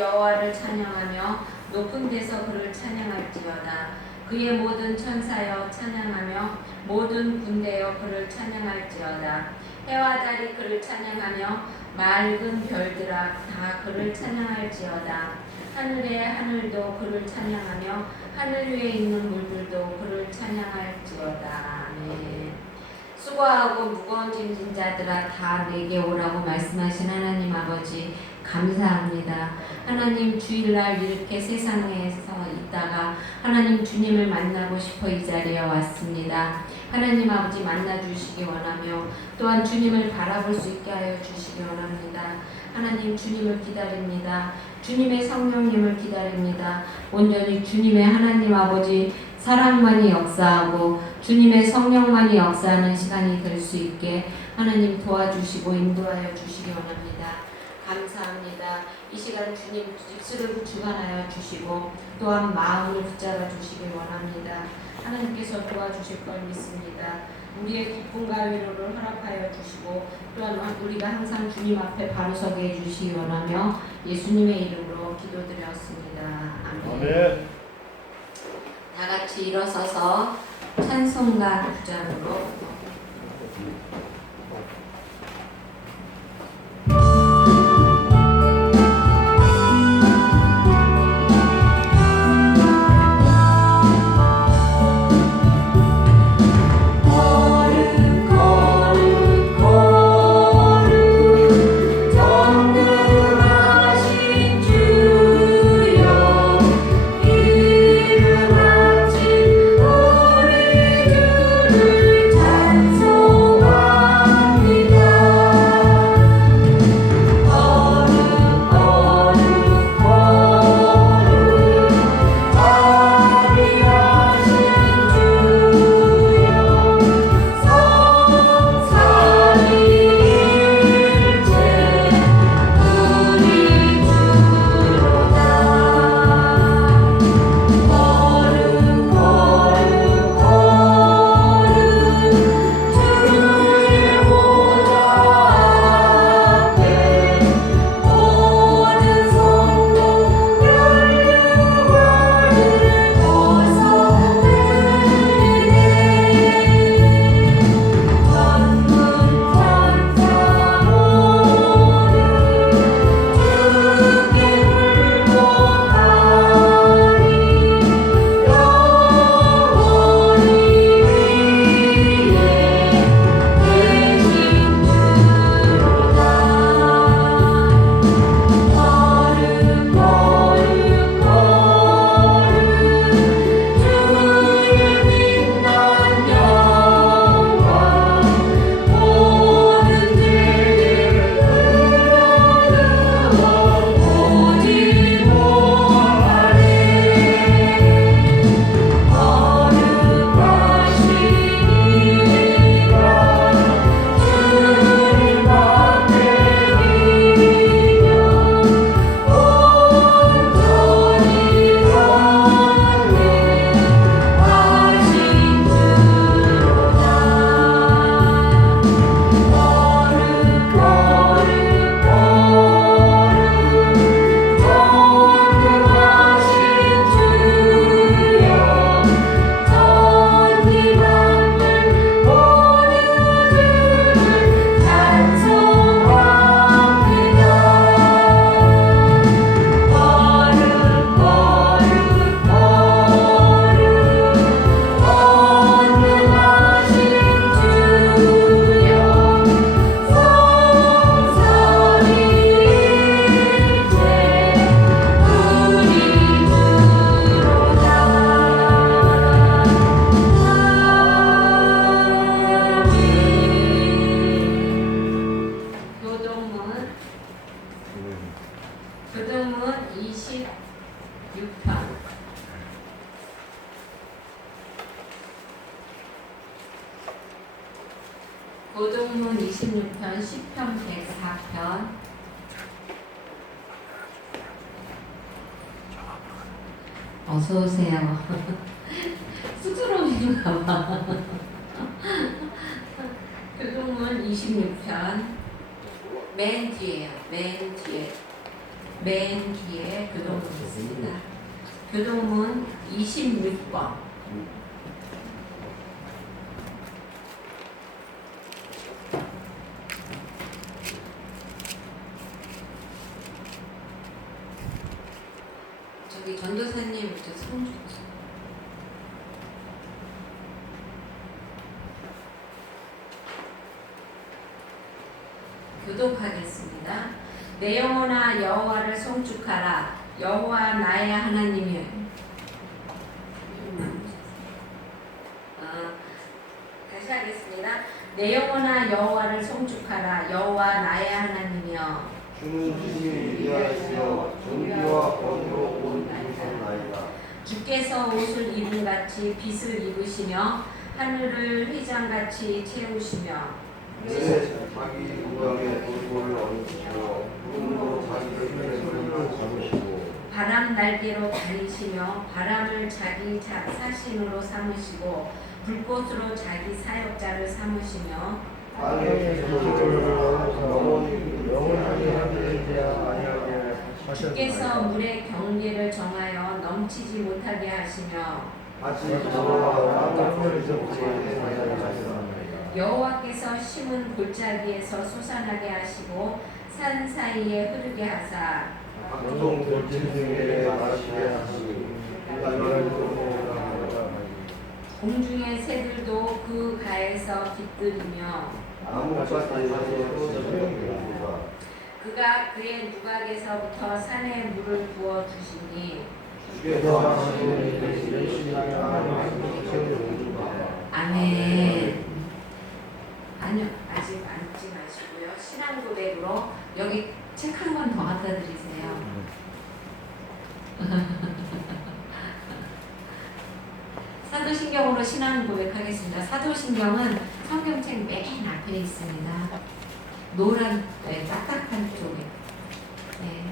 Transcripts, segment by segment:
여호와를 찬양하며 높은 데서 그를 찬양할지어다. 그의 모든 천사여 찬양하며 모든 군대여 그를 찬양할지어다. 해와 달이 그를 찬양하며 맑은 별들아 다 그를 찬양할지어다. 하늘의 하늘도 그를 찬양하며 하늘 위에 있는 물들도 그를 찬양할지어다. 아멘. 수고하고 무거운 짐 진 자들아 다 내게 오라고 말씀하신 하나님 아버지 감사합니다. 하나님 주일날 이렇게 세상에서 있다가 하나님 주님을 만나고 싶어 이 자리에 왔습니다. 하나님 아버지 만나주시기 원하며 또한 주님을 바라볼 수 있게 하여 주시기 원합니다. 하나님 주님을 기다립니다. 주님의 성령님을 기다립니다. 온전히 주님의 하나님 아버지 사랑만이 역사하고 주님의 성령만이 역사하는 시간이 될 수 있게 하나님 도와주시고 인도하여 주시기 원합니다. 감사합니다. 이 시간 주님 입술을 주관하여 주시고 또한 마음을 붙잡아 주시길 원합니다. 하나님께서 도와주실 걸 믿습니다. 우리의 기쁨과 위로를 허락하여 주시고 또한 우리가 항상 주님 앞에 바로 서게 해주시기 원하며 예수님의 이름으로 기도드렸습니다. 아멘. 아멘. 다 같이 일어서서 찬송가 9장으로 고동문 26편, 시편 104편. 어서오세요. 쑥스러우신가 봐. 교동문 26편 맨 뒤에요. 맨 뒤에 맨 뒤에 교동문 있습니다. 교동문 26번. 저기 전도사님부터 성주. 교독하겠습니다. 내 영혼아 여호와를 송축하라. 여호와 나의 하나님이여. 다시 하겠습니다. 내 영혼아 여호와를 송축하라. 여호와 나의 하나님이여. 주는 주님을 위하여 정의와 언으로 온 이루셨나이다. 주께서 옷을 입은같이 빛을 입으시며 하늘을 휘장같이 채우시며 내 자기 우상의 돌고를 얹으시고 구름으로 자기 깃털을 잡으시고 바람 날개로 다니시며 바람을 자기 사신으로 삼으시고 불꽃으로 자기 사역자를 삼으시며 땅의 기초를 영원하게 하게 아니하게 주께서 물의 경계를 정하여 넘치지 못하게 하시며 같이 저와 땅을 잊어보게 하시나이다. 여호와께서 심은 골짜기에서 솟아나게 하시고 산 사이에 흐르게 하사 각종 들짐승에 마시게 하시니 공중의 새들도 그 가에서 깃들이며 나무밭에서 소용이로다. 그가 그의 누각에서부터 산에 물을 부어 주시니 주께서 하시는 열심히 하나님의 공주가 아멘. 아니요, 아직 앉지 마시고요. 신앙 고백으로 여기 책 한 권 더 갖다 드리세요. 사도신경으로 신앙 고백하겠습니다. 사도신경은 성경책 맨 앞에 있습니다. 노란 딱딱한 쪽에. 네.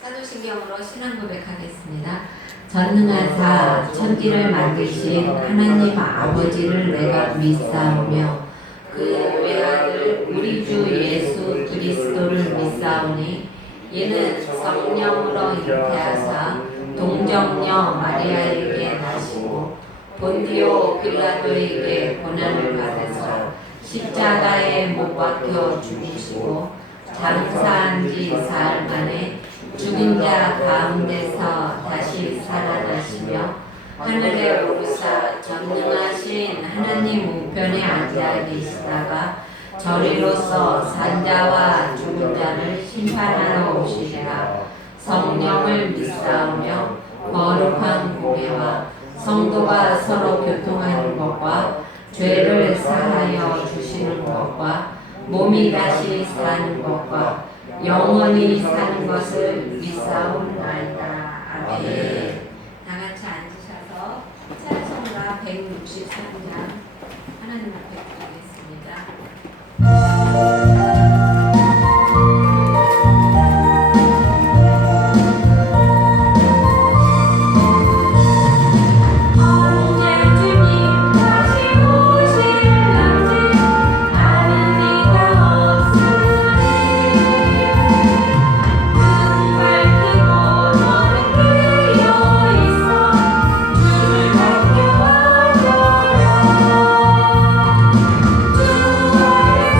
사도신경으로 신앙 고백하겠습니다. 전능하사 천지를 만드신 하나님 아버지를 내가 믿사오며 그 외아들 우리 주 예수 그리스도를 믿사오니 이는 성령으로 잉태하사 동정녀 마리아에게 나시고 본디오 빌라도에게 고난을 받으사 십자가에 못 박혀 죽으시고 장사한 지 사흘 만에 죽은 자 가운데서 다시 살아나시며 하늘에 오르사 전능하신 하나님 우편에 앉아 계시다가 저리로서 산자와 죽은 자를 심판하러 오시리라. 성령을 믿사오며 거룩한 공예와 성도가 서로 교통하는 것과 죄를 사하여 주시는 것과 몸이 다시 사는 것과 영원히 사는 것을 믿사옵나이다. 아멘. 다 같이 앉으셔서 찬송가 163장 하나님 앞에 드리겠습니다. 주를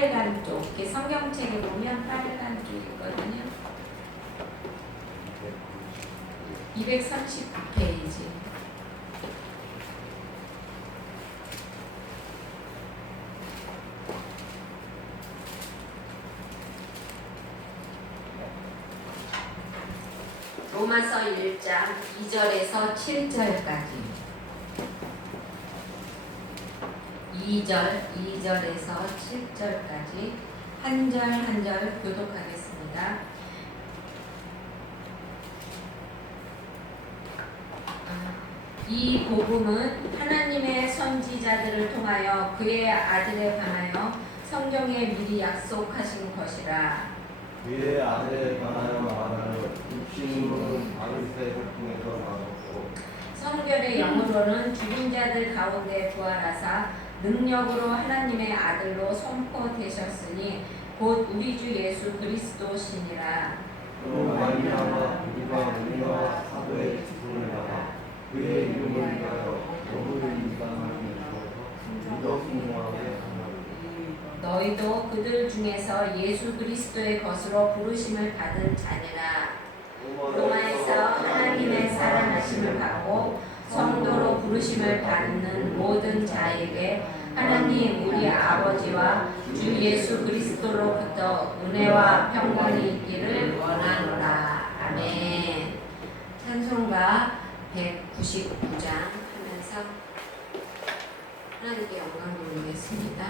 빨간 쪽, 이렇게 성경책에 보면 빨간 쪽 있거든요. 239페이지. 로마서 1장 2절에서 7절까지. 2절에서 7절까지 한 절 한 절 교독하겠습니다. 이 복음은 하나님의 선지자들을 통하여 그의 아들에 관하여 성경에 미리 약속하신 것이라. 그의 아들에 관하여 말하여 육신으로는 다윗의 혈통에서 나왔고 성결의 영으로는 죽은 자들 가운데 부활하사 능력으로 하나님의 아들로 선포되셨으니 곧 우리 주 예수 그리스도시니라. 그로 말미암아 우리가 은혜와 사도의 직분을 받아 그의 이름을 위하여 너희를 인간하게 주어서 믿어 순종하게 하노니 너희도 그들 중에서 예수 그리스도의 것으로 부르심을 받은 자니라. 로마에서 하나님의 사랑하심을 받고 성도로 부르심을 받는 모든 자에게 하나님 우리 아버지와 주 예수 그리스도로부터 은혜와 평강이 있기를 원하노라. 아멘. 찬송가 199장 하면서 하나님께 영광 돌리겠습니다.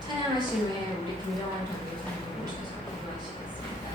찬양하신 후에 우리 김정환 전교사님 오셔서 기도하시겠습니다.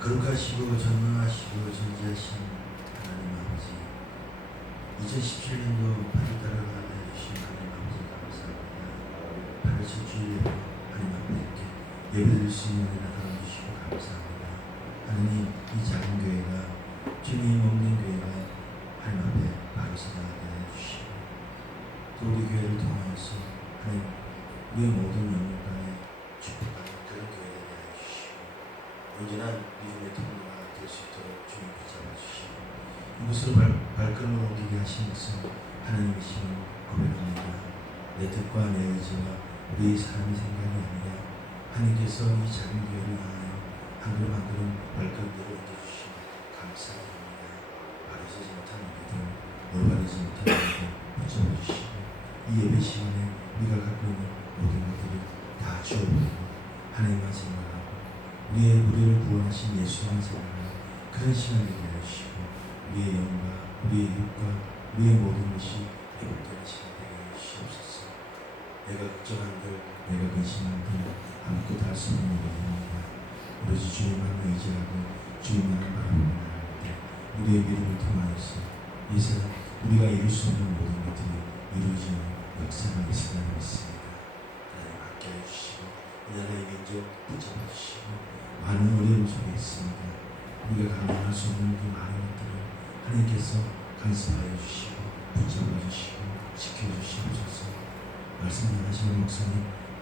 거룩하시고 전능하시고 전지하신 하나님 아버지, 2017년도 8월달을 해주신 하나님 아버지 감사합니다. 8월 첫 주일에 하나님 앞에 이렇게 예배드릴 수 있는 은혜 나눠주시고 감사합니다. 하나님, 이 작은 교회가 주님 없는 교회가 하나님 앞에 바로 서나가게 해주시고 또 우리 교회를 통하여서 하나님 우리의 모든 영혼과의 축복하는 그런 교회 온전한 믿음의 통로가 될 수 있도록 주님 붙잡아 주시고 이곳으로 발걸음을 옮기게 하신 것은 하나님이심을 고백합니다. 내 뜻과 내 의지와 우리의 사람의 생각이 아니라 하나님께서 이 작은 교회를 향하여 한 걸음 한 걸음 발걸음대로 옮겨주시고 감사합니다. 바르지 못한 우리들, 올바르지 못한 우리들 붙잡아 주시고 이 예배 시간에 우리가 갖고 있는 모든 것들을 다 주어버리고 하나님만 생각하고 우리를 구원하신 예수만 생각하는 그런 시간이 되게 해주시고 우리의 영과 우리의 육과 우리의 모든 것이 회복되는 시간 되게 해주시옵소서. 내가 걱정한들 내가 근심한들 아무것도 할 수 없는 일입니다. 오로지 주님만 의지하고 주님만을 바라보고 나갈 때 우리의 믿음을 통하여서 이 세상 우리가 이룰 수 없는 모든 것들이 이루어지는 역사가 있으리라 믿습니다. 하나님 함께해 주시고 이 나라의 민족 붙잡아 주시고 많은 어려움 속에 있습니다. 우리가 감당할 수 없는 그 많은 것들을 하나님께서 간섭하여 주시고 붙잡아 주시고 지켜주시옵소서. 말씀 전하시는 목사님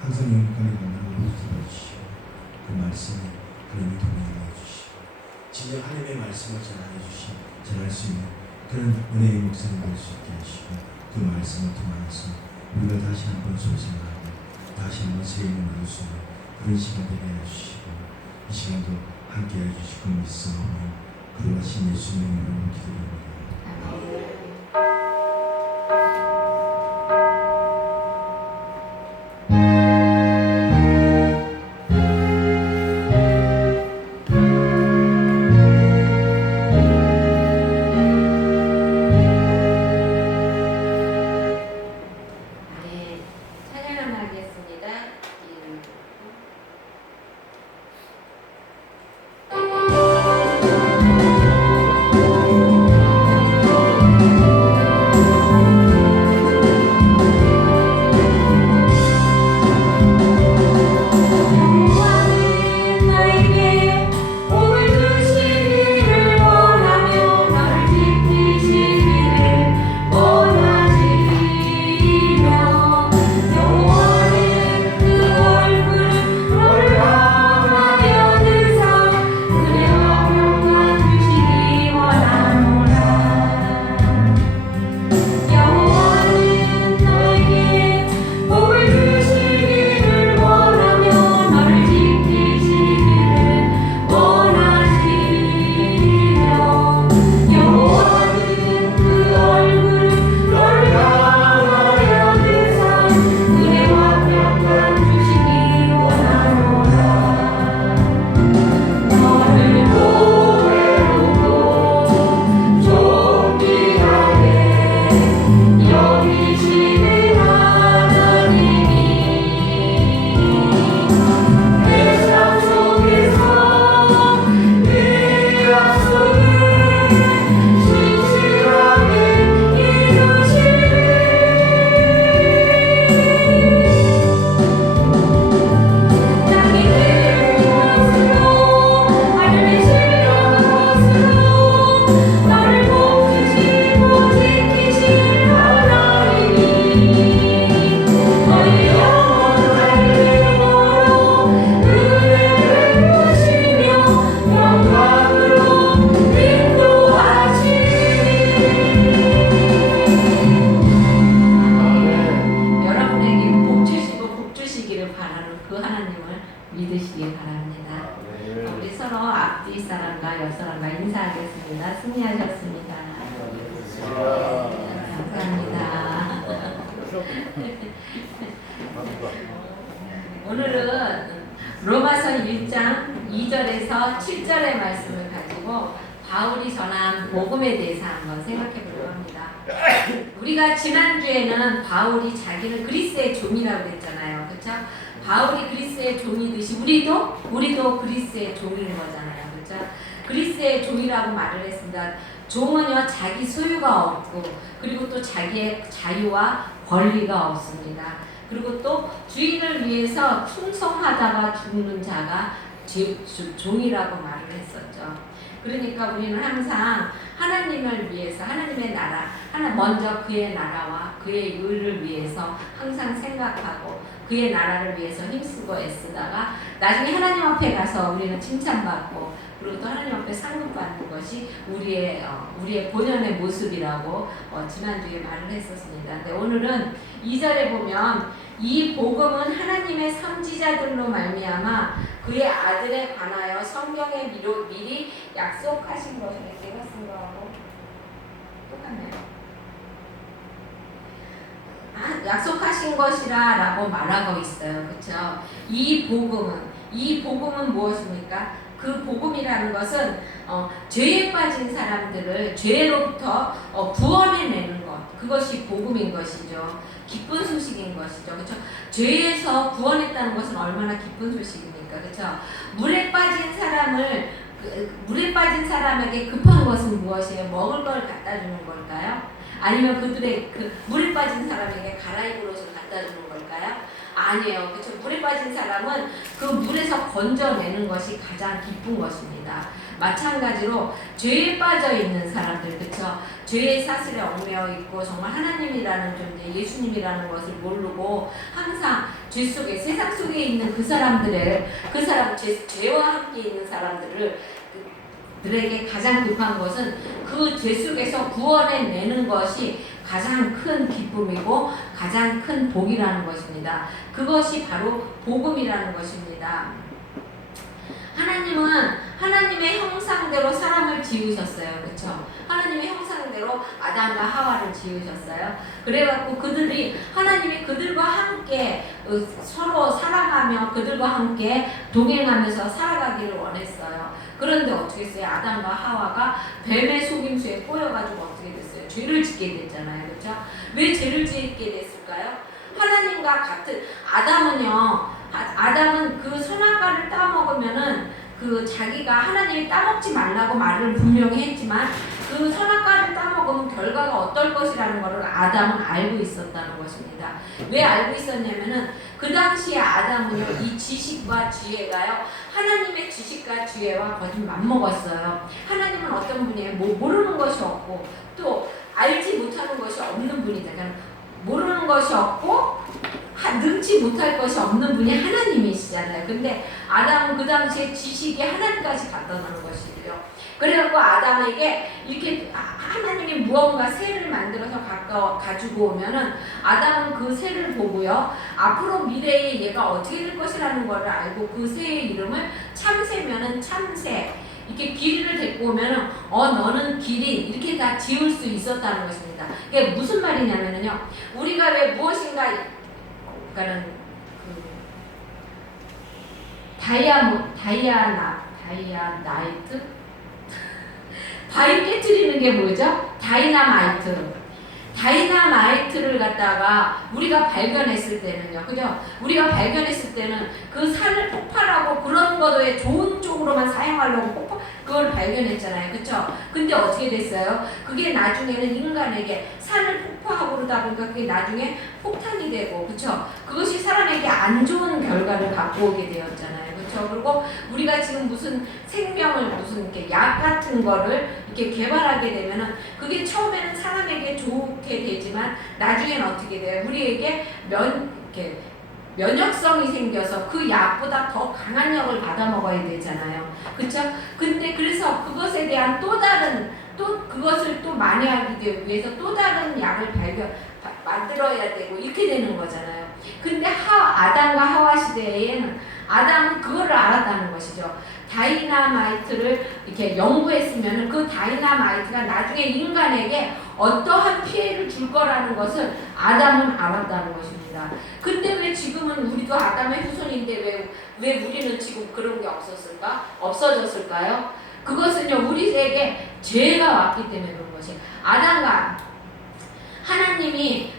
항상 영광이 만나고 붙잡아 주시고 그 말씀에 하나님이 동행하여 주시고 진정 하나님의 말씀을 전할 수 있는 그런 은혜의 목사님 될 수 있게 하시고 그 말씀을 통하여서 우리가 다시 한번 소생하고 다시 한번 새 힘을 얻을 수 있는 그런 시간 되게 해주시고 이 시간도 함께 해주시고 믿사오며 그러하신 예수님의 이름으로 기도합니다. 승리하셨습니다. 감사합니다. 오늘은 로마서 1장 2절에서 7절의 말씀을 가지고 바울이 전한 복음에 대해서 한번 생각해 보려고 합니다. 우리가 지난주에는 바울이 자기를 그리스의 종이라고 했잖아요. 그렇죠? 바울이 그리스의 종이듯이 우리도 그리스의 종인 거잖아요. 그렇죠? 그리스의 종이라고 말을 했습니다. 종은요 자기 소유가 없고 그리고 또 자기의 자유와 권리가 없습니다. 그리고 또 주인을 위해서 충성하다가 죽는 자가 종이라고 말을 했었죠. 그러니까 우리는 항상 하나님을 위해서 하나님의 나라 먼저 그의 나라와 그의 의를 위해서 항상 생각하고 그의 나라를 위해서 힘쓰고 애쓰다가 나중에 하나님 앞에 가서 우리는 칭찬받고 그리고 또 하나님 앞에 상급 받는 것이 우리의 본연의 모습이라고 지난주에 말을 했었습니다. 근데 오늘은 2절에 보면 이 복음은 하나님의 선지자들로 말미암아 그의 아들에 관하여 성경에 미리 약속하신 것을 제가 쓴 거하고 똑같네요. 약속하신 것이라 라고 말하고 있어요. 그렇죠? 이 복음은 무엇입니까? 그 복음이라는 것은 죄에 빠진 사람들을 죄로부터 구원해내는 것, 그것이 복음인 것이죠. 기쁜 소식인 것이죠. 그렇죠? 죄에서 구원했다는 것은 얼마나 기쁜 소식입니까? 그렇죠? 물에 빠진 사람에게 급한 것은 무엇이에요? 먹을 걸 갖다 주는 걸까요? 아니면 그들의 물에 빠진 사람에게 갈아입을 옷을 갖다 주는 걸까요? 아니에요. 그렇죠? 물에 빠진 사람은 그 물에서 건져내는 것이 가장 기쁜 것입니다. 마찬가지로 죄에 빠져 있는 사람들, 그렇죠? 죄의 사슬에 얽매여 있고 정말 하나님이라는 존재, 예수님이라는 것을 모르고 항상 죄 속에, 세상 속에 있는 죄와 함께 있는 사람들에게 가장 급한 것은 그 죄 속에서 구원해내는 것이 가장 큰 기쁨이고 가장 큰 복이라는 것입니다. 그것이 바로 복음이라는 것입니다. 하나님은 하나님의 형상대로 사람을 지으셨어요. 그렇죠? 하나님의 형상대로 아담과 하와를 지으셨어요. 그래갖고 하나님이 그들과 함께 서로 사랑하며 그들과 함께 동행하면서 살아가기를 원했어요. 그런데 어떻게 했어요? 아담과 하와가 뱀의 속임수에 꼬여가지고 어떻게 됐어요? 죄를 짓게 됐잖아요. 그렇죠? 왜 죄를 짓게 됐을까요? 하나님과 같은 아담은 그 선악과를 따먹으면은 자기가 하나님이 따먹지 말라고 말을 분명히 했지만 그 선악과를 따먹으면 결과가 어떨 것이라는 것을 아담은 알고 있었다는 것입니다. 왜 알고 있었냐면은 그 당시에 아담은요, 이 지식과 지혜가요, 하나님의 지식과 지혜와 거의 맞먹었어요. 하나님은 어떤 분이에요? 모르는 것이 없고 또 알지 못하는 것이 없는 분이다. 그러니까 모르는 것이 없고 능치 못할 것이 없는 분이 하나님이시잖아요. 근데 아담은 그 당시에 지식이 하나님까지 갔다는 것이에요. 그래갖고 아담에게 이렇게 하나님이 무언가 새를 만들어서 가지고 오면은 아담은 그 새를 보고요, 앞으로 미래에 얘가 어떻게 될 것이라는 것을 알고 그 새의 이름을 참새면은 참새, 이렇게 기린을 데리고 오면은 너는 기린, 이렇게 다 지을 수 있었다는 것입니다. 이게 무슨 말이냐면요, 우리가 왜 무엇인가, 그러니까는 다이아나이트? 바위 깨트리는 게 뭐죠? 다이나마이트를 갖다가 우리가 발견했을 때는요, 그죠? 우리가 발견했을 때는 그 산을 폭발하고 그런 거에 좋은 쪽으로만 사용하려고 그걸 발견했잖아요, 그쵸? 근데 어떻게 됐어요? 그게 나중에는 인간에게 산을 폭파하고 그러다 보니까 그게 나중에 폭탄이 되고, 그쵸? 그것이 사람에게 안 좋은 결과를 갖고 오게 되었잖아요, 그쵸? 그리고 우리가 지금 무슨 이렇게 약 같은 거를 이렇게 개발하게 되면은 그게 처음에는 사람에게 좋게 되지만 나중에는 어떻게 돼요? 우리에게 면역성이 생겨서 그 약보다 더 강한 약을 받아 먹어야 되잖아요. 그쵸? 근데 그래서 그것에 대한 그것을 또 만회하기 위해서 또 다른 약을 만들어야 되고 이렇게 되는 거잖아요. 근데 아담과 하와 시대에는 아담은 그거를 알았다는 것이죠. 다이나마이트를 이렇게 연구했으면 그 다이나마이트가 나중에 인간에게 어떠한 피해를 줄 거라는 것을 아담은 알았다는 것입니다. 근데 왜 지금은 우리도 아담의 후손인데 왜 우리는 지금 그런 게 없어졌을까요? 그것은요, 우리에게 죄가 왔기 때문에 그런 것이. 하나님이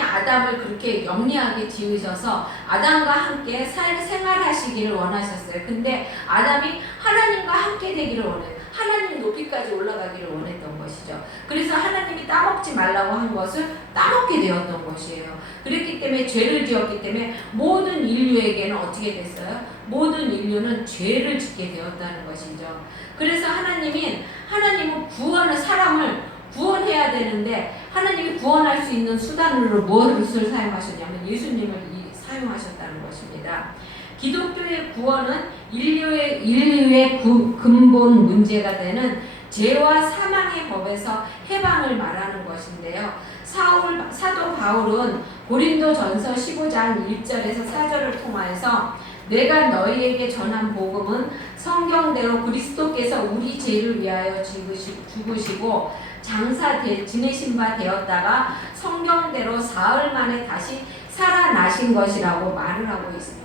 아담을 그렇게 영리하게 지으셔서 아담과 함께 생활하시기를 원하셨어요. 근데 아담이 하나님과 함께 되기를 원해요. 하나님 높이까지 올라가기를 원했던 것이죠. 그래서 하나님이 따먹지 말라고 한 것을 따먹게 되었던 것이에요. 그랬기 때문에 죄를 지었기 때문에 모든 인류에게는 어떻게 됐어요? 모든 인류는 죄를 짓게 되었다는 것이죠. 그래서 하나님은 사람을 구원해야 되는데 하나님이 구원할 수 있는 수단으로 무엇을 사용하셨냐면 예수님을 사용하셨다는 것입니다. 기독교의 구원은 인류의 근본 문제가 되는 죄와 사망의 법에서 해방을 말하는 것인데요. 사도 바울은 고린도전서 15장 1절에서 4절을 통하여서 내가 너희에게 전한 복음은 성경대로 그리스도께서 우리 죄를 위하여 죽으시고 장사 지내신 바 되었다가 성경대로 사흘 만에 다시 살아나신 것이라고 말을 하고 있습니다.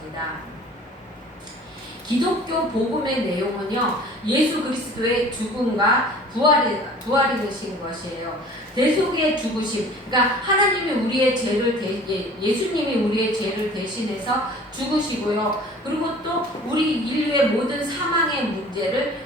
기독교 복음의 내용은요, 예수 그리스도의 죽음과 부활이 되신 것이에요. 대속의 죽으심, 그러니까 하나님이 예수님이 우리의 죄를 대신해서 죽으시고요. 그리고 또 우리 인류의 모든 사망의 문제를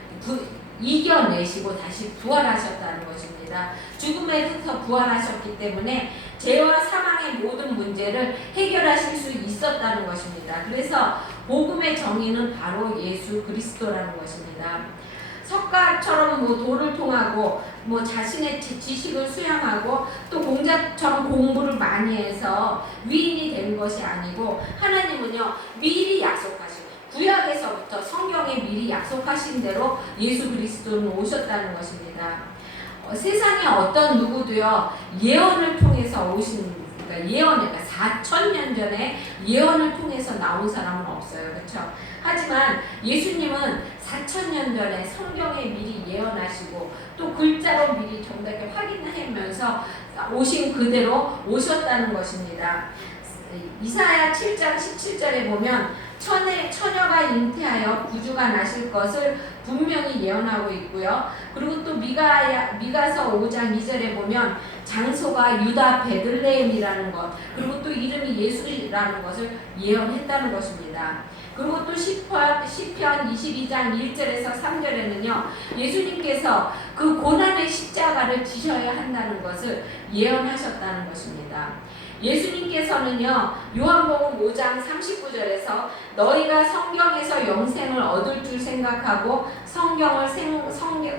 이겨내시고 다시 부활하셨다는 것입니다. 죽음에서 부활하셨기 때문에 죄와 사망의 모든 문제를 해결하실 수 있었다는 것입니다. 그래서 복음의 정의는 바로 예수 그리스도라는 것입니다. 석가처럼 도를 통하고 자신의 지식을 수양하고 또 공자처럼 공부를 많이 해서 위인이 된 것이 아니고 하나님은요 미리 약속하신 구약에서부터 성경에 미리 약속하신 대로 예수 그리스도는 오셨다는 것입니다. 세상에 어떤 누구도요 예언을 통해서 그러니까 4,000년 전에 예언을 통해서 나온 사람은 없어요. 그렇죠? 하지만 예수님은 4,000년 전에 성경에 미리 예언하시고 또 글자로 미리 정답을 확인하면서 오신 그대로 오셨다는 것입니다. 이사야 7장 17절에 보면 처녀가 잉태하여 구주가 나실 것을 분명히 예언하고 있고요. 그리고 또 미가서 5장 2절에 보면 장소가 유다 베들레헴이라는 것, 그리고 또 이름이 예수라는 것을 예언했다는 것입니다. 그리고 또 시편 22장 1절에서 3절에는요. 예수님께서 그 고난의 십자가를 지셔야 한다는 것을 예언하셨다는 것입니다. 예수님께서는요. 요한복음 5장 39절에서 너희가 성경에서 영생을 얻을 줄 생각하고 성경을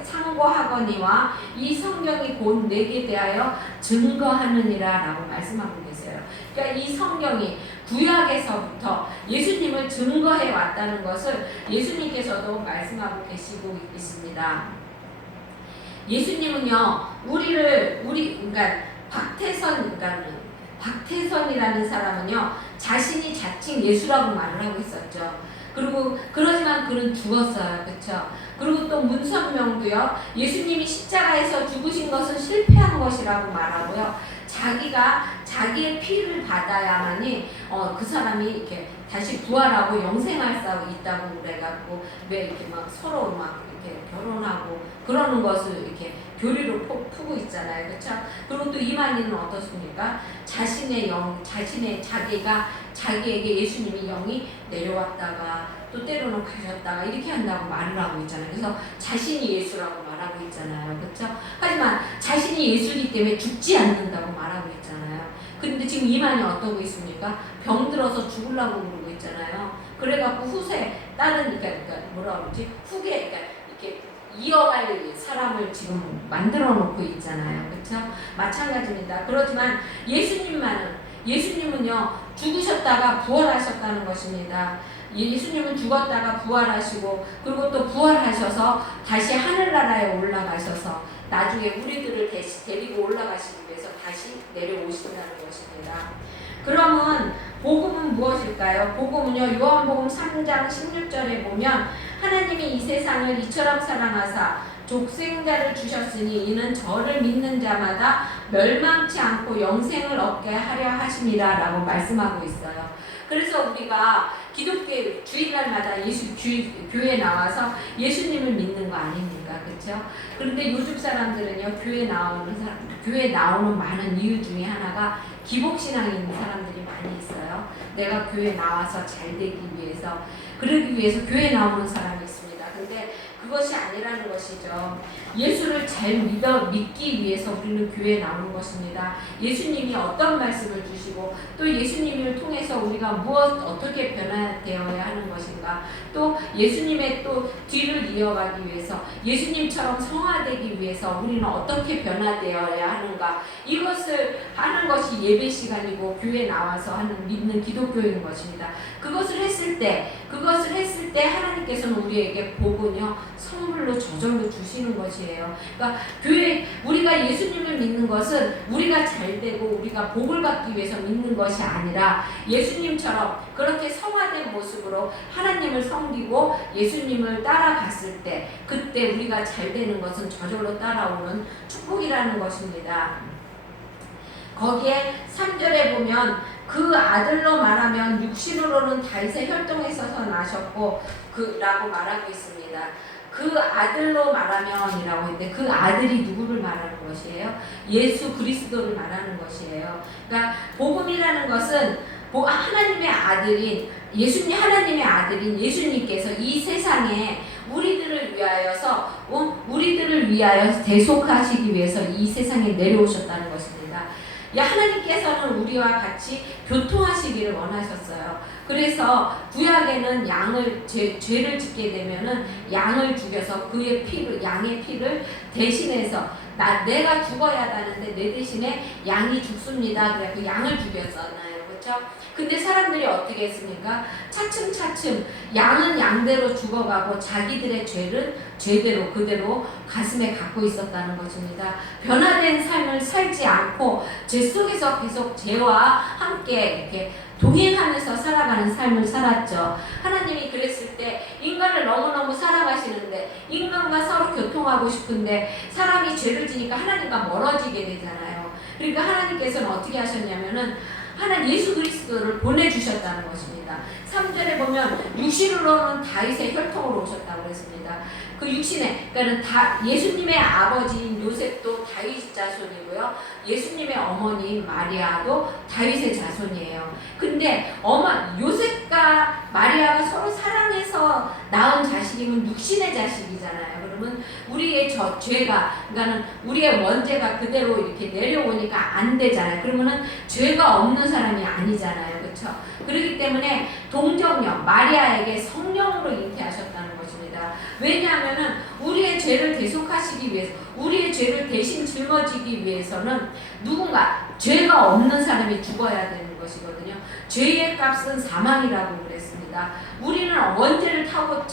상고하거니와 이 성경이 곧 내게 대하여 증거하느니라 라고 말씀하고 계세요. 그러니까 이 성경이 구약에서부터 예수님을 증거해 왔다는 것을 예수님께서도 말씀하고 계시고 있습니다. 예수님은요. 그러니까 박태선이라는 사람은요 자신이 자칭 예수라고 말을 하고 있었죠. 그리고 그러지만 그는 죽었어요. 그렇죠? 그리고 또 문선명도요 예수님이 십자가에서 죽으신 것은 실패한 것이라고 말하고요. 자기가 자기의 피를 받아야만이 그 사람이 이렇게 다시 부활하고 영생할 수 있다고 그래갖고 왜 이렇게 막 서로 막 이렇게 결혼하고 그러는 것을 이렇게 교리로 푸고 있잖아요. 그렇죠? 그리고 또 이만희는 어떻습니까? 자기에게 예수님이 영이 내려왔다가 또 때로는 가셨다가 이렇게 한다고 말을 하고 있잖아요. 그래서 자신이 예수라고 말하고 있잖아요. 그렇죠? 하지만 자신이 예수이기 때문에 죽지 않는다고 말하고 있잖아요. 근데 지금 이만희 어떠고 있습니까? 병들어서 죽으려고 그러고 있잖아요. 그래갖고 후세 다른 그러니까 뭐라 그러지? 후계 그러니까 이렇게 이어갈 사람을 지금 만들어 놓고 있잖아요. 그렇죠? 마찬가지입니다. 그렇지만 예수님은요 죽으셨다가 부활하셨다는 것입니다. 예수님은 죽었다가 부활하시고 그리고 또 부활하셔서 다시 하늘나라에 올라가셔서 나중에 우리들을 데리고 올라가시기 위해서 다시 내려오신다는 것입니다. 그러면 복음은 무엇일까요? 복음은요 요한복음 3장 16절에 보면 하나님이 이 세상을 이처럼 사랑하사 독생자를 주셨으니 이는 저를 믿는 자마다 멸망치 않고 영생을 얻게 하려 하심이라 라고 말씀하고 있어요. 그래서 우리가 기독교 주일날마다 교회에 나와서 예수님을 믿는 거 아닙니까? 그렇죠? 그런데 요즘 사람들은요, 교회 나오는 많은 이유 중에 하나가 기복신앙이 있는 사람들이 많이 있어요. 내가 교회 나와서 잘 되기 위해서, 그러기 위해서 교회 나오는 사람이 있습니다. 근데 그것이 아니라는 것이죠. 예수를 잘 믿기 위해서 우리는 교회에 나오는 것입니다. 예수님이 어떤 말씀을 주시고 또 예수님을 통해서 우리가 어떻게 변화되어야 하는 것인가, 또 예수님의 또 뒤를 이어가기 위해서 예수님처럼 성화되기 위해서 우리는 어떻게 변화되어야 하는가, 이것을 하는 것이 예배 시간이고 교회에 나와서 믿는 기독교인 것입니다. 그것을 했을 때 하나님께서는 우리에게 복은요 선물로 저절로 주시는 것이에요. 그러니까 우리가 예수님을 믿는 것은 우리가 잘 되고 우리가 복을 받기 위해서 믿는 것이 아니라 예수님처럼 그렇게 성화된 모습으로 하나님을 섬기고 예수님을 따라갔을 때, 그때 우리가 잘 되는 것은 저절로 따라오는 축복이라는 것입니다. 거기에 3절에 보면 그 아들로 말하면 육신으로는 다윗의 혈통에 있어서 나셨고 라고 말하고 있습니다. 그 아들로 말하면이라고 했는데 그 아들이 누구를 말하는 것이에요? 예수 그리스도를 말하는 것이에요. 그러니까 복음이라는 것은 하나님의 아들인 하나님의 아들인 예수님께서 이 세상에 우리들을 위하여 대속하시기 위해서 이 세상에 내려오셨다는 것입니다. 하나님께서는 우리와 같이 교통하시기를 원하셨어요. 그래서 구약에는 죄를 짓게 되면은 양을 죽여서 양의 피를 대신해서 내가 죽어야 하는데 내 대신에 양이 죽습니다. 그래서 양을 죽였잖아요. 그렇죠? 근데 사람들이 어떻게 했습니까? 차츰차츰 양은 양대로 죽어가고 자기들의 죄를 죄대로 그대로 가슴에 갖고 있었다는 것입니다. 변화된 삶을 살지 않고 죄 속에서 계속 죄와 함께 이렇게 동행하면서 살아가는 삶을 살았죠. 하나님이 그랬을 때 인간을 너무너무 사랑하시는데 인간과 서로 교통하고 싶은데 사람이 죄를 지니까 하나님과 멀어지게 되잖아요. 그러니까 하나님께서는 어떻게 하셨냐면은 예수 그리스도를 보내주셨다는 것입니다. 3절에 보면 육신으로는 다윗의 혈통으로 오셨다고 했습니다. 그 그러니까 예수님의 아버지인 요셉도 다윗 자손이고요. 예수님의 어머니 마리아도 다윗의 자손이에요. 근데 요셉과 마리아가 서로 사랑해서 낳은 자식이면 육신의 자식이잖아요. 그러면 우리의 그러니까는 우리의 원죄가 그대로 이렇게 내려오니까 안 되잖아요. 그러면은 죄가 없는 사람이 아니잖아요. 그렇죠? 그렇기 때문에 동정령, 마리아에게 성령으로 잉태하셨다는 것입니다. 왜냐하면은 우리의 죄를 대속하시기 위해서, 우리의 죄를 대신 짊어지기 위해서는 누군가 죄가 없는 사람이 죽어야 되는 것이거든요. 죄의 값은 사망이라고 그랬습니다. 우리는 원죄를 갖고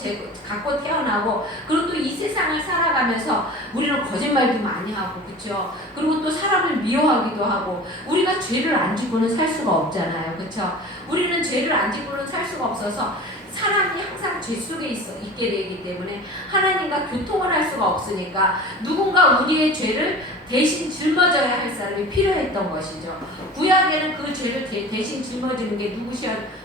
태어나고, 그리고 또 이 세상을 살아가면서 우리는 거짓말도 많이 하고, 그렇죠? 그리고 또 사람을 미워하기도 하고, 우리가 죄를 안 지고는 살 수가 없잖아요, 그렇죠? 우리는 죄를 안 지고는 살 수가 없어서 사람이 항상 죄 속에 있게 되기 때문에 하나님과 교통을 할 수가 없으니까 누군가 우리의 죄를 대신 짊어져야 할 사람이 필요했던 것이죠. 구약에는 그 죄를 대신 짊어지는 게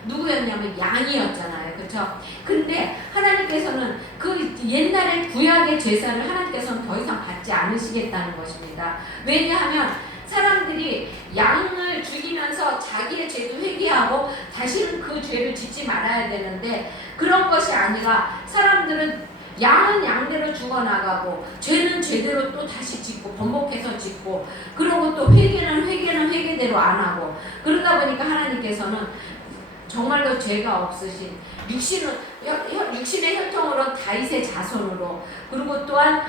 누구였냐면 양이었잖아요. 그렇죠? 근데 하나님께서는 그 옛날에 구약의 제사를 하나님께서는 더 이상 받지 않으시겠다는 것입니다. 왜냐하면 사람들이 양을 죽이면서 자기의 죄도 회개하고 다시는 그 죄를 짓지 말아야 되는데, 그런 것이 아니라 사람들은 양은 양대로 죽어나가고 죄는 죄대로 또 다시 짓고 번복해서 짓고, 그러고 또 회개는 회개대로 안 하고, 그러다 보니까 하나님께서는 정말로 죄가 없으신 육신의 혈통으로 다윗의 자손으로, 그리고 또한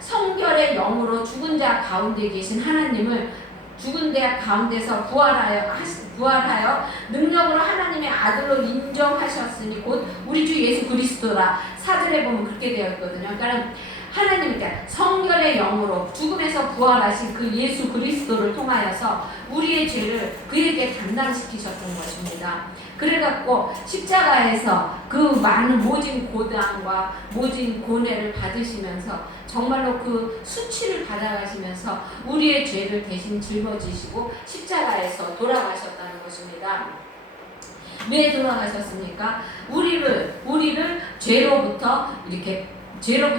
성결의 영으로 죽은 자 가운데 계신 하나님을 죽은 자 가운데서 부활하여 능력으로 하나님의 아들로 인정하셨으니 곧 우리 주 예수 그리스도라. 4절에 보면 그렇게 되어 있거든요. 그러니까 하나님께 성결의 영으로 죽음에서 부활하신 그 예수 그리스도를 통하여서 우리의 죄를 그에게 담당시키셨던 것입니다. 그래갖고 십자가에서 그 많은 모진 고단과 모진 고뇌를 받으시면서 정말로 그 수치를 받아가시면서 우리의 죄를 대신 짊어지시고 십자가에서 돌아가셨다는 것입니다. 왜 돌아가셨습니까? 우리를 죄로부터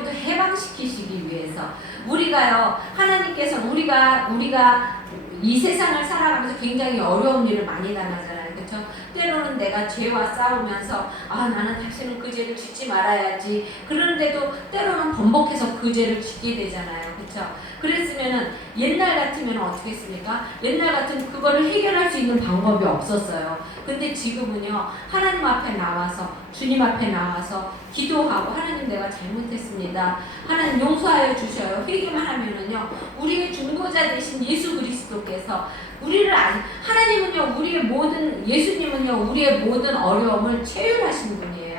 해방시키시기 위해서. 우리가요, 하나님께서 우리가 이 세상을 살아가면서 굉장히 어려운 일을 많이 당하잖아요. 그렇죠? 때로는 내가 죄와 싸우면서 나는 다시는 그 죄를 짓지 말아야지. 그런데도 때로는 번복해서 그 죄를 짓게 되잖아요. 그렇죠? 그랬으면은 옛날 같으면 어떻게 했습니까? 옛날 같으면 그거를 해결할 수 있는 방법이 없었어요. 근데 지금은요, 하나님 앞에 나와서, 주님 앞에 나와서 기도하고, 하나님 내가 잘못했습니다. 하나님 용서하여 주셔요. 회개만 하면은요, 우리의 중보자 되신 예수 그리스도께서 하나님은요, 예수님은요, 우리의 모든 어려움을 체휼하신 분이에요.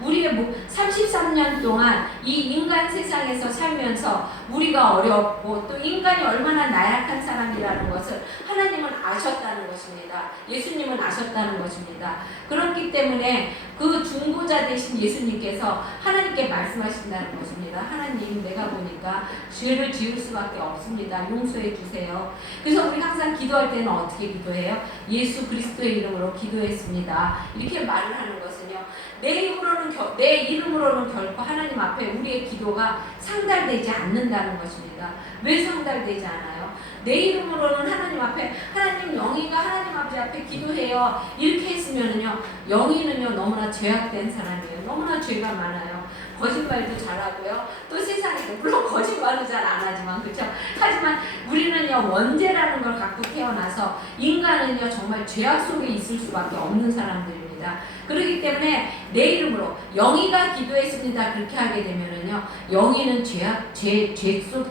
우리의 33년 동안 이 인간 세상에서 살면서 우리가 어렵고 또 인간이 얼마나 나약한 사람이라는 것을 하나님은 아셨다는 것입니다. 예수님은 아셨다는 것입니다. 그렇기 때문에 그 중보자 되신 예수님께서 하나님께 말씀하신다는 것입니다. 하나님, 내가 보니까 죄를 지을 수밖에 없습니다. 용서해 주세요. 그래서 우리 항상 기도할 때는 어떻게 기도해요? 예수 그리스도의 이름으로 기도했습니다. 이렇게 말을 하는 것은요, 내 이름으로는 결코 하나님 앞에 우리의 기도가 상달되지 않는다는 것입니다. 왜 상달되지 않아요? 내 이름으로는 하나님 앞에, 하나님, 영희가 하나님 아버지 앞에 기도해요. 이렇게 했으면은요, 영희는요, 너무나 죄악된 사람이에요. 너무나 죄가 많아요. 거짓말도 잘하고요. 또 세상에, 물론 거짓말은 잘 안 하지만, 그렇죠? 하지만 우리는요, 원죄라는 걸 갖고 태어나서 인간은요, 정말 죄악 속에 있을 수밖에 없는 사람들입니다. 그렇기 때문에 내 이름으로 영희가 기도했습니다. 그렇게 하게 되면은요, 영희는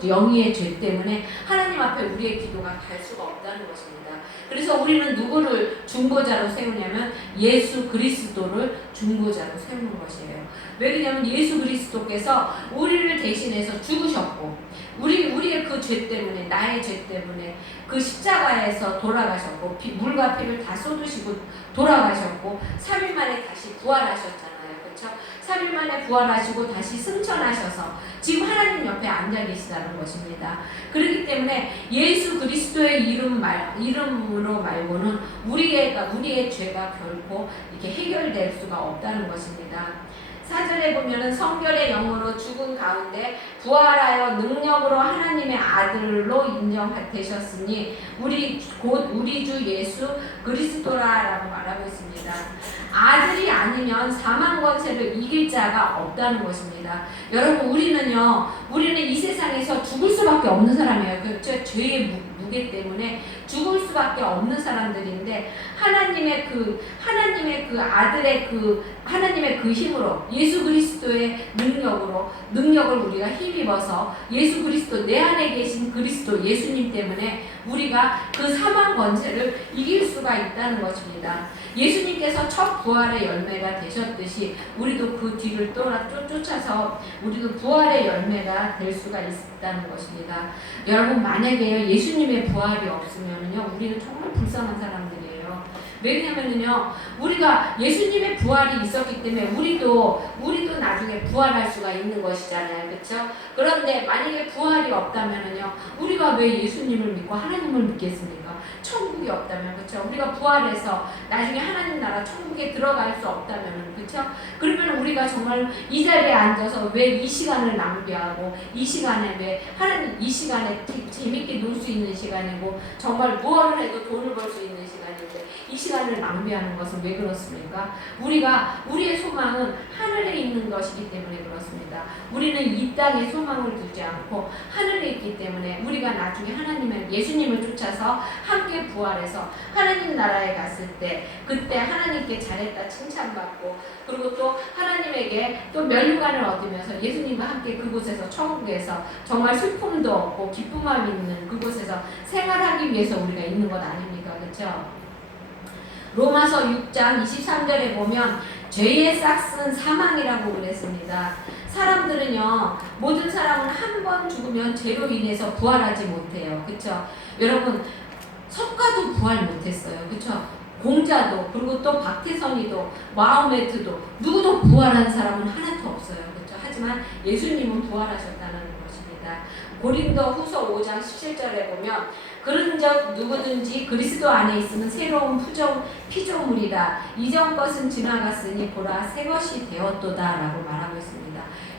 영희의 죄 때문에 하나님 앞에 우리의 기도가 갈 수가 없다는 것입니다. 그래서 우리는 누구를 중보자로 세우냐면 예수 그리스도를 중보자로 세우는 것이에요. 왜냐하면 예수 그리스도께서 우리를 대신해서 죽으셨고, 우리의 그 죄 때문에, 나의 죄 때문에 그 십자가에서 돌아가셨고, 물과 피를 다 쏟으시고 돌아가셨고, 3일 만에 다시 부활하셨잖아요. 그렇죠? 3일 만에 부활하시고 다시 승천하셔서 지금 하나님 옆에 앉아 계시다는 것입니다. 그렇기 때문에 예수 그리스도의 이름으로 말고는 우리의 죄가 결코 이렇게 해결될 수가 없다는 것입니다. 4절에 보면은 성결의 영으로 죽은 가운데 부활하여 능력으로 하나님의 아들로 인정되셨으니 우리 주 예수 그리스도라라고 말하고 있습니다. 아들이 아니면 사망 권세를 이길 자가 없다는 것입니다. 여러분, 우리는 이 세상에서 죽을 수밖에 없는 사람이에요. 그렇죠? 죄의 무게 때문에 죽을 수밖에 없는 사람들인데, 하나님의 그 힘으로, 예수 그리스도의 능력을 우리가 힘입어서 예수 그리스도, 내 안에 계신 그리스도 예수님 때문에 우리가 그 사망 권세를 이길 수가 있다는 것입니다. 예수님께서 첫 부활의 열매가 되셨듯이 우리도 그 뒤를 쫓아서 우리도 부활의 열매가 될 수가 있다는 것입니다. 여러분, 만약에 예수님의 부활이 없으면요, 우리는 정말 불쌍한 사람들이에요. 왜냐면은요, 우리가 예수님의 부활이 있었기 때문에 우리도 나중에 부활할 수가 있는 것이잖아요. 그렇죠? 그런데 만약에 부활이 없다면은요, 우리가 왜 예수님을 믿고 하나님을 믿겠습니까? 천국이 없다면, 그렇죠? 우리가 부활해서 나중에 하나님 나라 천국에 들어갈 수 없다면은, 그렇죠? 그러면 우리가 정말 이 자리에 앉아서 왜 이 시간을 낭비하고, 이 시간에 재밌게 놀 수 있는 시간이고, 정말 무엇을 해도 돈을 벌 수 있는 시간인데 이 시간을 낭비하는 것은 왜 그렇습니까? 우리의 소망은 하늘에 있는 것이기 때문에 그렇습니다. 우리는 이 땅에 소망을 두지 않고 하늘에 있기 때문에 우리가 나중에 예수님을 쫓아서 함께 부활해서 하나님 나라에 갔을 때, 그때 하나님께 잘했다 칭찬받고, 그리고 또 하나님에게 또 면류관을 얻으면서 예수님과 함께 그곳에서, 천국에서 정말 슬픔도 없고 기쁨만 있는 그곳에서 생활하기 위해서 우리가 있는 것 아닙니까? 그렇죠? 로마서 6장 23절에 보면 죄의 싹은 사망이라고 그랬습니다. 모든 사람은 한 번 죽으면 죄로 인해서 부활하지 못해요. 그렇죠? 여러분, 석가도 부활 못했어요. 그렇죠? 공자도, 그리고 또 박태선이도, 마호메트도, 누구도 부활한 사람은 하나도 없어요. 그렇죠? 하지만 예수님은 부활하셨다는 것입니다. 고린도 후서 5장 17절에 보면 그런즉 누구든지 그리스도 안에 있으면 새로운 피조물이다. 이전 것은 지나갔으니 보라 새 것이 되었도다라고 말하고 있습니다.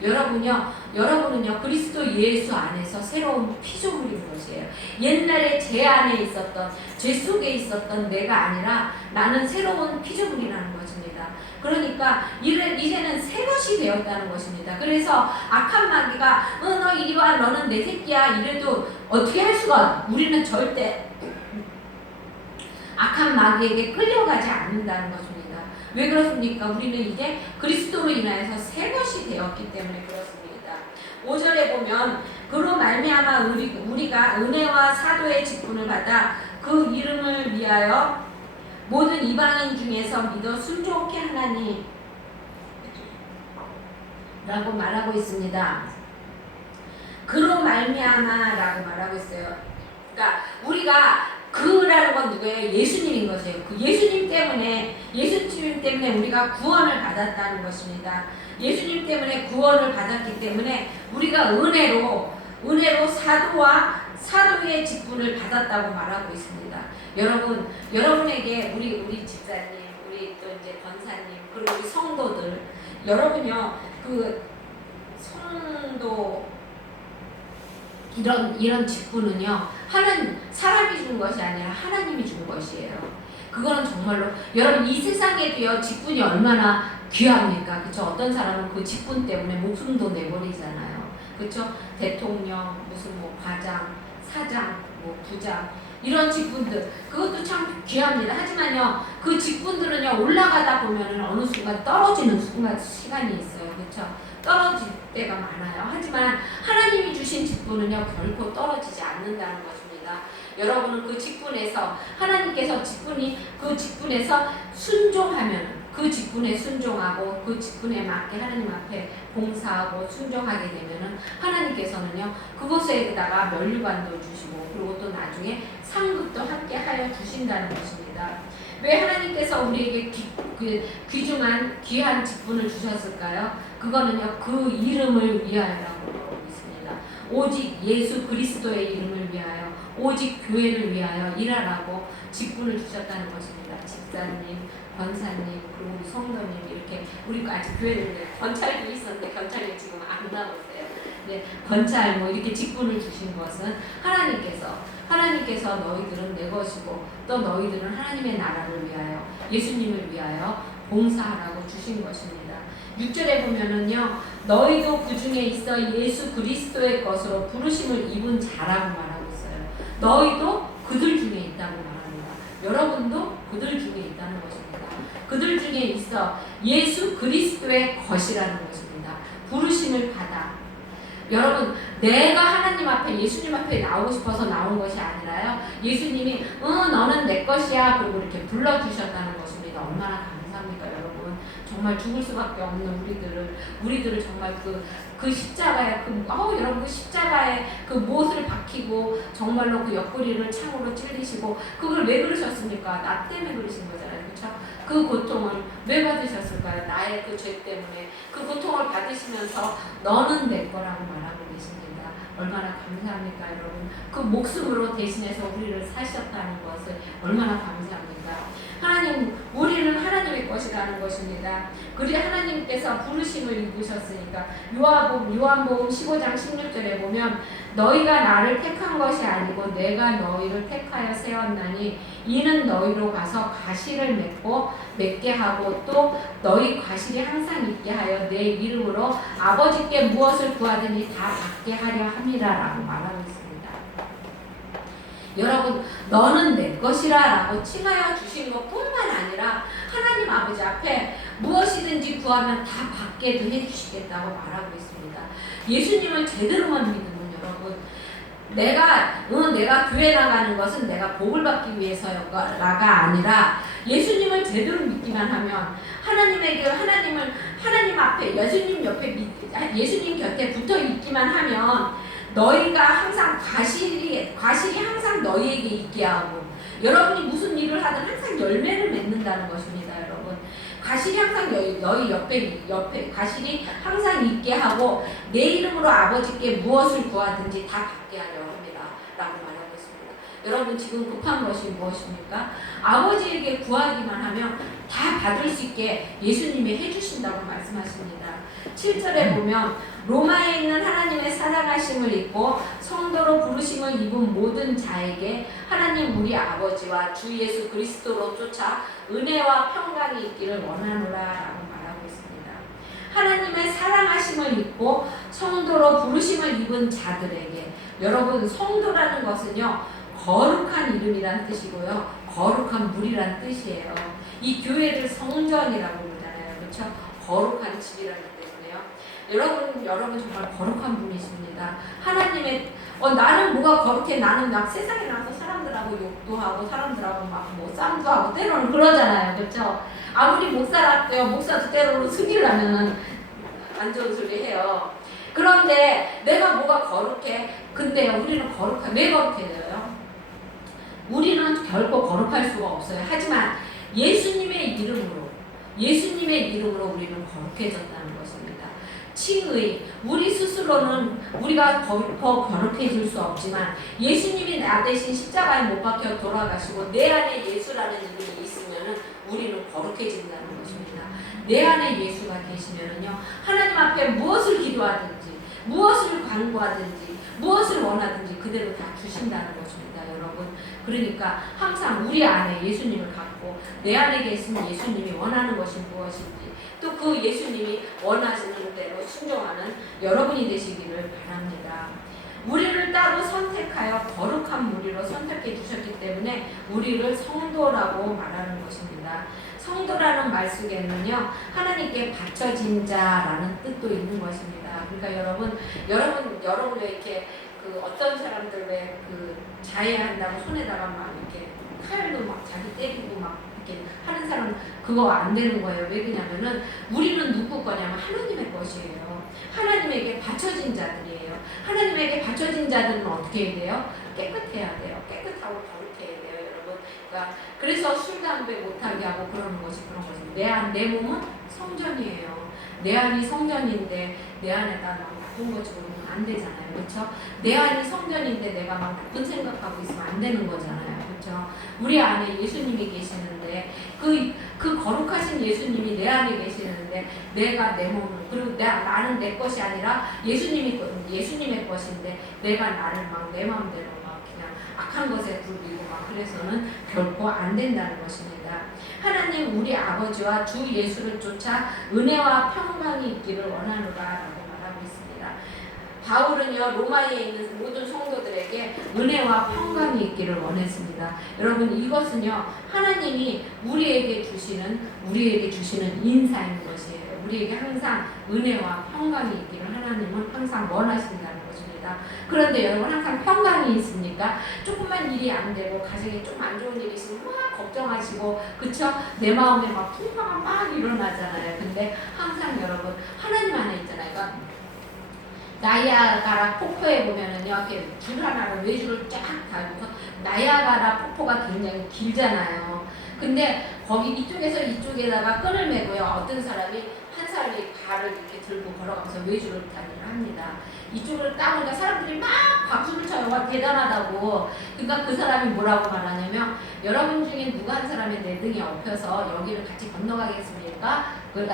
여러분은요 그리스도 예수 안에서 새로운 피조물인 것이에요. 옛날에 죄 안에 있었던, 죄 속에 있었던 내가 아니라 나는 새로운 피조물이라는 것입니다. 그러니까 이제는 새 것이 되었다는 것입니다. 그래서 악한 마귀가 너 이리 와, 너는 내 새끼야 이래도 어떻게 할 수가, 우리는 절대 악한 마귀에게 끌려가지 않는다는 것입니다. 왜 그렇습니까? 우리는 이제 그리스도로 인하여서 새 것이 되었기 때문에 그렇습니다. 5절에 보면 그로 말미암아 우리가 은혜와 사도의 직분을 받아 그 이름을 위하여 모든 이방인 중에서 믿어 순종케 하나니 라고 말하고 있습니다. 그로 말미암아 라고 말하고 있어요. 그러니까 우리가 그라는 건 누구예요? 예수님인 것이에요. 그 예수님 때문에 우리가 구원을 받았다는 것입니다. 예수님 때문에 구원을 받았기 때문에 우리가 은혜로 사도의 직분을 받았다고 말하고 있습니다. 여러분에게 우리 집사님, 우리 또 이제 권사님, 그리고 우리 성도들, 여러분요 그 성도 이런 직분은요 사람이 준 것이 아니라 하나님이 준 것이에요. 그거는 정말로 여러분 이 세상에도요 직분이 얼마나 귀합니까? 그쵸? 어떤 사람은 그 직분 때문에 목숨도 내버리잖아요. 그쵸? 대통령, 무슨 뭐 과장, 사장, 뭐 부장 이런 직분들 그것도 참 귀합니다. 하지만요 그 직분들은요 올라가다 보면은 어느 순간 떨어지는 시간이 있어요. 그쵸? 떨어질 때가 많아요. 하지만 하나님이 주신 직분은요 결코 떨어지지 않는다는 것입니다. 여러분은 그 직분에서 하나님께서 그 직분에서 순종하면 그 직분에 순종하고 그 직분에 맞게 하나님 앞에 봉사하고 순종하게 되면은 하나님께서는요 그것에다가 면류관도 주시고 그리고 또 나중에 상급도 함께 하여 주신다는 것입니다. 왜 하나님께서 우리에게 귀중한 귀한 직분을 주셨을까요? 그거는요 그 이름을 위하여라고 하고 있습니다. 오직 예수 그리스도의 이름을 위하여, 오직 교회를 위하여 일하라고 직분을 주셨다는 것입니다. 집사님, 권사님, 그리고 우리 성도님 이렇게 우리가 아직 교회를 권찰도 있었는데 권찰이 지금 안 나오세요. 네, 권찰 뭐 이렇게 직분을 주신 것은 하나님께서 너희들은 내 것이고 또 너희들은 하나님의 나라를 위하여 예수님을 위하여 봉사하라고 주신 것입니다. 6절에 보면은요 너희도 그 중에 있어 예수 그리스도의 것으로 부르심을 입은 자라고 말하고 있어요. 너희도 그들 중에 있다고 말합니다. 여러분도 그들 중에 있다는 것입니다. 그들 중에 있어 예수 그리스도의 것이라는 것입니다. 부르심을 받아. 여러분 내가 하나님 앞에 예수님 앞에 나오고 싶어서 나온 것이 아니라요 예수님이 너는 내 것이야 그리고 이렇게 불러주셨다는 것입니다. 얼마나 감사합니까 여러분. 정말 죽을 수밖에 없는 우리들을 정말 그 십자가에 여러분 그 십자가에 그 못을 박히고 정말로 그 옆구리를 창으로 찔리시고 그걸 왜 그러셨습니까? 나 때문에 그러신 거잖아요. 그렇죠? 그 고통을 왜 받으셨을까요? 나의 그 죄 때문에 그 고통을 받으시면서 너는 내 거라고 말하고 계십니다. 얼마나 감사합니까 여러분. 그 목숨으로 대신해서 우리를 사셨다는 것을 얼마나 감사합니까. 우리는 하나님의 것이라는 것입니다. 그리 하나님께서 부르심을 입으셨으니까 요한복음 15장 16절에 보면 너희가 나를 택한 것이 아니고 내가 너희를 택하여 세웠나니 이는 너희로 가서 과실을 맺게 하고 또 너희 과실이 항상 있게 하여 내 이름으로 아버지께 무엇을 구하든지 다 받게 하려 함이라라고 말하고 있습니다. 여러분 너는 내 것이라 라고 칭하여 주신 것뿐만 아니라 하나님 아버지 앞에 무엇이든지 구하면 다 받게도 해주시겠다고 말하고 있습니다. 예수님을 제대로만 믿으면 여러분 내가 교회 나가는 것은 내가 복을 받기 위해서가 아니라 예수님을 제대로 믿기만 하면 하나님 앞에 예수님 곁에 붙어 있기만 하면 너희가 항상 과실이 항상 너희에게 있게 하고 여러분이 무슨 일을 하든 항상 열매를 맺는다는 것입니다. 여러분 과실이 항상 너희 옆에 과실이 항상 있게 하고 내 이름으로 아버지께 무엇을 구하든지 다 받게 하려 합니다 라고 말하고 있습니다. 여러분 지금 급한 것이 무엇입니까? 아버지에게 구하기만 하면 다 받을 수 있게 예수님이 해주신다고 말씀하십니다. 7절에 보면 로마에 있는 하나님의 사랑하심을 입고 성도로 부르심을 입은 모든 자에게 하나님 우리 아버지와 주 예수 그리스도로 쫓아 은혜와 평강이 있기를 원하노라 라고 말하고 있습니다. 하나님의 사랑하심을 입고 성도로 부르심을 입은 자들에게, 여러분 성도라는 것은요 거룩한 이름이란 뜻이고요 거룩한 물이란 뜻이에요. 이 교회를 성전이라고 부르잖아요. 그렇죠? 거룩한 집이라기 때문에요. 여러분 정말 거룩한 분이십니다. 하나님의 나는 뭐가 거룩해? 나는 막 세상에 나서 사람들하고 욕도 하고 사람들하고 막 뭐 싸움도 하고 때로는 그러잖아요. 그렇죠? 아무리 목사도 때로는 승질나면은 안 좋은 소리 해요. 그런데 내가 뭐가 거룩해? 근데요 우리는 거룩해. 왜 거룩해져요? 우리는 결코 거룩할 수가 없어요. 하지만 예수님의 이름으로 우리는 거룩해졌다는 것입니다. 칭의, 우리 스스로는 우리가 더 거룩해질 수 없지만 예수님이 나 대신 십자가에 못 박혀 돌아가시고 내 안에 예수라는 이름이 있으면 우리는 거룩해진다는 것입니다. 내 안에 예수가 계시면은요 하나님 앞에 무엇을 기도하든지 무엇을 간구하든지 무엇을 원하든지 그대로 다 주신다는 것입니다. 여러분, 그러니까 항상 우리 안에 예수님을 갖고 내 안에 계신 예수님이 원하는 것이 무엇인지 또 그 예수님이 원하시는 대로 순종하는 여러분이 되시기를 바랍니다. 우리를 따로 선택하여 거룩한 무리로 선택해 주셨기 때문에 우리를 성도라고 말하는 것입니다. 성도라는 말 속에는요 하나님께 바쳐진 자라는 뜻도 있는 것입니다. 그러니까 여러분 왜 이렇게 어떤 사람들 왜 자해한다고 손에다가 막 이렇게 칼로 막 자기 때리고 막 이렇게 하는 사람 그거 안 되는 거예요. 왜 그러냐면은 우리는 누구 거냐면 하나님의 것이에요. 하나님에게 바쳐진 자들이에요. 하나님에게 바쳐진 자들은 어떻게 해야 돼요? 깨끗해야 돼요. 깨끗하고 거룩해야 돼요, 여러분. 그러니까 그래서 술 담배 못하게 하고 그러는 것이 그런 것입니다. 내 몸은 성전이에요. 내 안이 성전인데 내 안에다 나쁜 거 집어넣으면 안 되잖아요. 그렇죠? 내 안이 성전인데 내가 막 나쁜 생각하고 있으면 안 되는 거잖아요. 그렇죠? 우리 안에 예수님이 계시는데 그 거룩하신 예수님이 내 안에 계시는데 내가 내 몸을 그리고 나는 내 것이 아니라 예수님의 것인데 내가 나를 막 내 마음대로 막 그냥 악한 것에 굴리고 막 그래서는 결코 안 된다는 것입니다. 하나님 우리 아버지와 주 예수를 쫓아 은혜와 평강이 있기를 원하노라라고 말하고 있습니다. 바울은요 로마에 있는 모든 성도들에게 은혜와 평강이 있기를 원했습니다. 여러분 이것은요 하나님이 우리에게 주시는 인사인 것이에요. 우리에게 항상 은혜와 평강이 있기를 하나님은 항상 원하신다는 것입니다. 그런데 여러분 항상 평강이 있습니까? 조금만 일이 안 되고 가정에 좀 안 좋은 일이 있으면 막 걱정하시고 그쵸? 내 마음에 막 풍파가 막 일어나잖아요. 근데 항상 여러분 하나님 안에 있잖아요. 그러니까 나이아가라 폭포에 보면은요, 이렇게 줄 하나를 외줄을 쫙 달고서 나이아가라 폭포가 굉장히 길잖아요. 근데 거기 이쪽에서 이쪽에다가 끈을 매고요. 어떤 사람이 한 사람이 발을 이렇게 들고 걸어가면서 외줄을 달기를 합니다. 이쪽으로 따보니까 사람들이 막 박수를 쳐요. 와 대단하다고. 그러니까 그 사람이 뭐라고 말하냐면 여러분 중에 누가 한 사람이 내 등에 엎혀서 여기를 같이 건너가겠습니까? 그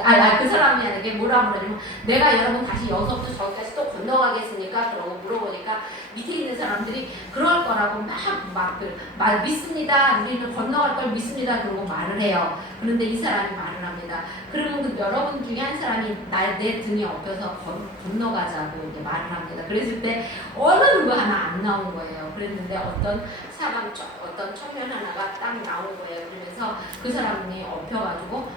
사람이 아니게 뭐라고 그러냐면 내가 여러분 다시 여기서부터 저기까지 또 건너가겠습니까? 그러고 물어보니까 밑에 있는 사람들이 그럴 거라고 막 믿습니다. 우리는 건너갈 걸 믿습니다. 그러고 말을 해요. 그런데 이 사람이 말을 합니다. 그러면 여러분 중에 한 사람이 내 등에 엎여서 건너가자고 이렇게 말을 합니다. 그랬을 때 어느 누구 하나 안 나온 거예요. 그랬는데 어떤 청년 하나가 딱 나온 거예요. 그러면서 그 사람이 엎여가지고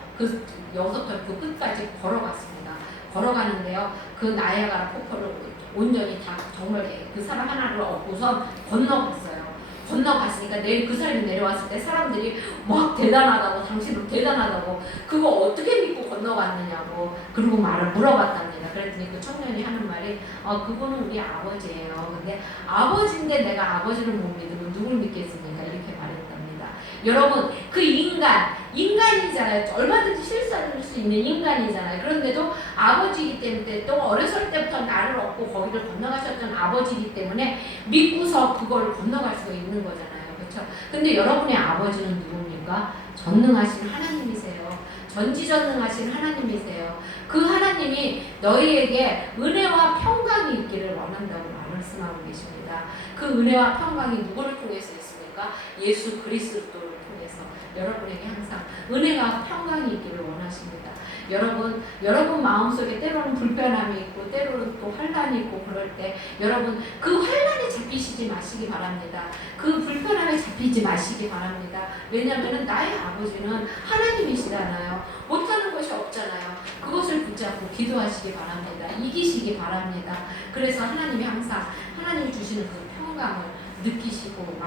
여기서부터 그 끝까지 걸어갔습니다. 걸어가는데요. 그 나이아가라 폭포를 온전히 다 정말 그 사람 하나를 업고서 건너갔어요. 건너갔으니까 그 사람이 내려왔을 때 사람들이 막 대단하다고 당신은 대단하다고 그거 어떻게 믿고 건너갔느냐고 그리고 말을 물어봤답니다. 그랬더니 그 청년이 하는 말이 그거는 우리 아버지예요. 근데 아버지인데 내가 아버지를 못 믿으면 누굴 믿겠습니까? 이렇게 말했답니다. 여러분 그 인간이잖아요. 얼마든지 실수할 수 있는 인간이잖아요. 그런데도 아버지이기 때문에 또 어렸을 때부터 나를 얻고 거기를 건너가셨던 아버지이기 때문에 믿고서 그걸 건너갈 수가 있는 거잖아요. 그렇죠? 근데 여러분의 아버지는 누굽니까? 전능하신 하나님이세요. 전지전능하신 하나님이세요. 그 하나님이 너희에게 은혜와 평강이 있기를 원한다고 말씀하고 계십니다. 그 은혜와 평강이 누구를 통해서 있습니까? 예수 그리스도를 통해서 여러분에게 항상 은혜와 평강이 있기를 원하십니다. 여러분 마음속에 때로는 불편함이 있고 때로는 또 환란이 있고 그럴 때 여러분 그 환란에 잡히시지 마시기 바랍니다. 그 불편함에 잡히지 마시기 바랍니다. 왜냐하면 나의 아버지는 하나님이시잖아요. 못하는 것이 없잖아요. 그것을 붙잡고 기도하시기 바랍니다. 이기시기 바랍니다. 그래서 하나님이 항상 하나님이 주시는 그 평강을 느끼시고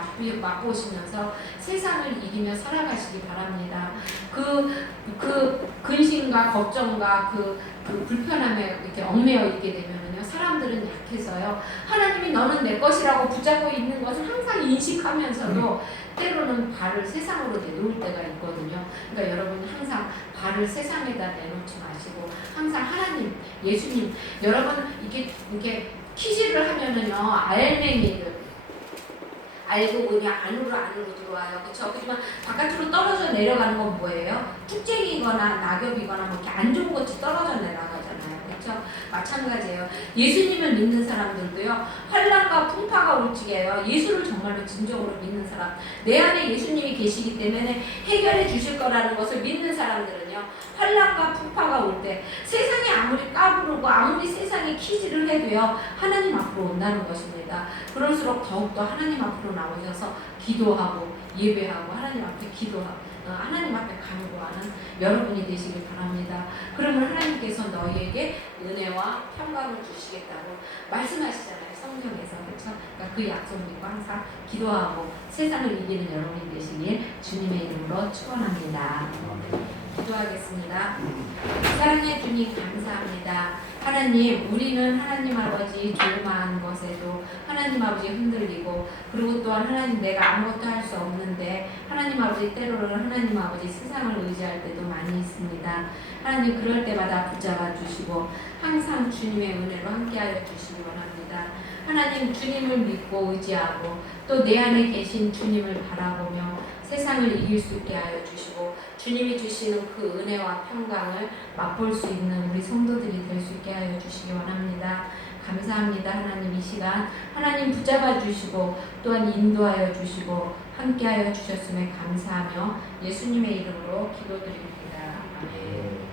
맛보시면서 세상을 이기며 살아가시기 바랍니다. 그 근심과 걱정과 그 불편함에 이렇게 얽매여 있게 되면은요, 사람들은 약해서요, 하나님이 너는 내 것이라고 붙잡고 있는 것을 항상 인식하면서도 때로는 발을 세상으로 내놓을 때가 있거든요. 그러니까 여러분 항상 발을 세상에다 내놓지 마시고 항상 하나님, 예수님, 여러분 이렇게 퀴즈를 하면은요, 알맹이를 알고 그냥 안으로 들어와요. 그렇죠? 하지만 바깥으로 떨어져 내려가는 건 뭐예요? 쭉쟁이거나 낙엽이거나 뭐 이렇게 안 좋은 것이 떨어져 내려가잖아요. 그렇죠? 마찬가지예요. 예수님을 믿는 사람들도요, 환란과 풍파가 올 적에요, 예수를 정말로 진정으로 믿는 사람, 내 안에 예수님이 계시기 때문에 해결해 주실 거라는 것을 믿는 사람들은요, 환란과 풍파가 올 때 세상이 아무리 까부르고 아무리 세상이 퀴즈를 해도요, 하나님 앞으로 온다는 것입니다. 그럴수록 더욱더 하나님 앞으로 나오셔서 기도하고 예배하고 하나님 앞에 기도하고 하나님 앞에 간구하는 여러분이 되시길 바랍니다. 그러면 하나님께서 너희에게 은혜와 평강을 주시겠다고 말씀하시잖아요. 성경에서. 그렇죠? 그러니까 그 약속 믿고 항상 기도하고 세상을 이기는 여러분이 되시길 주님의 이름으로 축원합니다. 기도하겠습니다. 사랑의 주님 감사합니다. 하나님, 우리는 하나님 아버지 조그마한 것에도 하나님 아버지 흔들리고, 그리고 또한 하나님 내가 아무것도 할 수 없는데 하나님 아버지 때로는 하나님 아버지 세상을 의지할 때도 많이 있습니다. 하나님 그럴 때마다 붙잡아 주시고 항상 주님의 은혜로 함께하여 주시기 원합니다. 하나님 주님을 믿고 의지하고 또 내 안에 계신 주님을 바라보며 세상을 이길 수 있게 하여 주시고 주님이 주시는 그 은혜와 평강을 맛볼 수 있는 우리 성도들이 될 수 있게 하여 주시기 원합니다. 감사합니다. 하나님 이 시간 하나님 붙잡아 주시고 또한 인도하여 주시고 함께하여 주셨음에 감사하며 예수님의 이름으로 기도드립니다. 아멘.